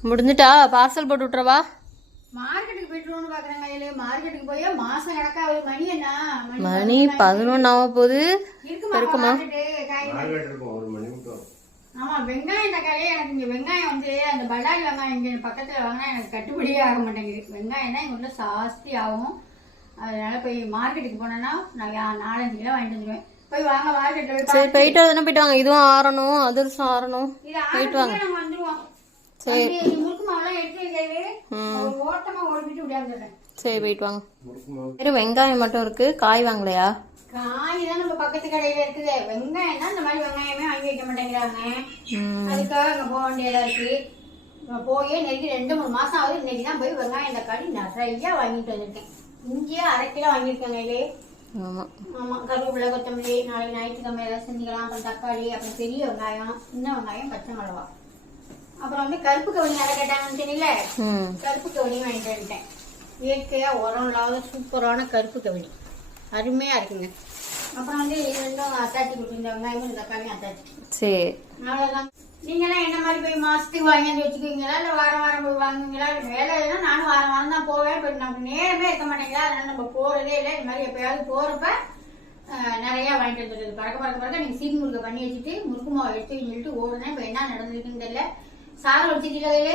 முடிஞ்சிட்டா? Parcel போட்டு விட்றவா மார்க்கெட்டுக்கு போயிட்டுருவோம்னு பாக்குறாங்க இதுல மார்க்கெட்டுக்கு போய் மாசம் கணக்கா ஒரு மணி என்ன? மணி பதினொன்று ஆக போகுது. இருக்குமா மார்க்கெட்டு காய் மார்க்கெட் இருக்கும். ஒரு மணி மட்டும் வரும். ஆமா வெங்காயம் தக்காளி எனக்கு இங்க வெங்காயம் வந்து அந்த பல்லாரி வெங்காயம் இங்க பக்கத்துல வாங்கினா எனக்கு கட்டுப்படியே ஆக மாட்டேங்குது. வெங்காயம் தான் ஊர்ல ஜாஸ்தி ஆகும். அதனால போய் மார்க்கெட்டுக்கு போனேன்னா நான் நாலஞ்சு கிலோ வாங்கிட்டு வந்துருவேன். போய் வாங்க மார்க்கெட்ல போய் சரி போயிட்டு வரதுனா போயிட்டு வாங்க. இதுவும் ஆறணும் அதிரசம் ஆறணும். ஆரம்பிச்சு நம்ம வந்துருவோம். சரி. சரி போயிட்டு வாங்க. வெறும் வெங்காயம் மட்டும் இருக்கு. காய் வாங்கலையா? காய் தான் நம்ம பக்கத்து கடையில இருக்குது. வெங்காயம் தான் இந்த மாதிரி வெங்காயமே வாங்கி வைக்க மாட்டேங்கிறாங்க. அதுக்காக அங்க போக வேண்டியதா இருக்கு. போயே நெருங்கி ரெண்டு மூணு மாசம் ஆகுது. இன்னைக்கு தான் போய் வெங்காயம் தக்காளி நிறைய வாங்கிட்டு வந்திருக்கேன். இங்கேயே அரை கிலோ வாங்கியிருக்கேங்க இதே ஆமாம் ஆமா கருவேப்பிலை கொத்தமல்லி நாளைக்கு ஞாயிற்றுக்கிழமை ஏதாவது செஞ்சுக்கலாம். அப்புறம் தக்காளி அப்புறம் பெரிய வெங்காயம் சின்ன வெங்காயம் பச்சை மிளகா. அப்புறம் வந்து கருப்பு கவனி அரை கேட்டாங்கன்னு தெரியல கருப்பு கவனி வாங்கிட்டு வந்துட்டேன். இயற்கையா உரம் இல்லாத சூப்பரான கருப்பு கவனி. அருமையா இருக்குங்க. அப்புறம் வந்து இது ரெண்டும் அத்தாச்சி கொடுத்துருந்த வெங்காயமும் இந்த தக்காளியும் அத்தாச்சி. சரி அவ்வளவுதான். நீங்களாம் என்ன மாதிரி போய் மாசத்துக்கு வாங்கியாந்து வச்சுக்குவீங்களா? இல்ல வாரம் வாரம் போய் வாங்குவீங்களா? இல்ல வேலை எதுனா நானும் வாரம் வாரம் தான் போவேன். இப்போ நமக்கு நேரமே இருக்க மாட்டேங்களா அதனால நம்ம போறதே இல்லை. இந்த மாதிரி எப்பயாவது போறப்ப அஹ், நிறைய வாங்கிட்டு வந்துடுது பறக்க பறக்க பறக்க நீங்க சீட் முறுக்க பண்ணி வச்சுட்டு முறுக்கு மாவு சொல்லிட்டு ஓடுனேன் இப்போ என்ன நடந்திருக்குன்னு தெரியல. சாதம் வச்சுட்டு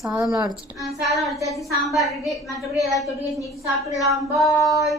சாதம்லாம் அடிச்சிட்டு சாதம் வச்சாச்சு சாம்பார் இருக்கு. மற்றபடி ஏதாவது தொட்டி வச்சுட்டு சாப்பிடலாம். பாய்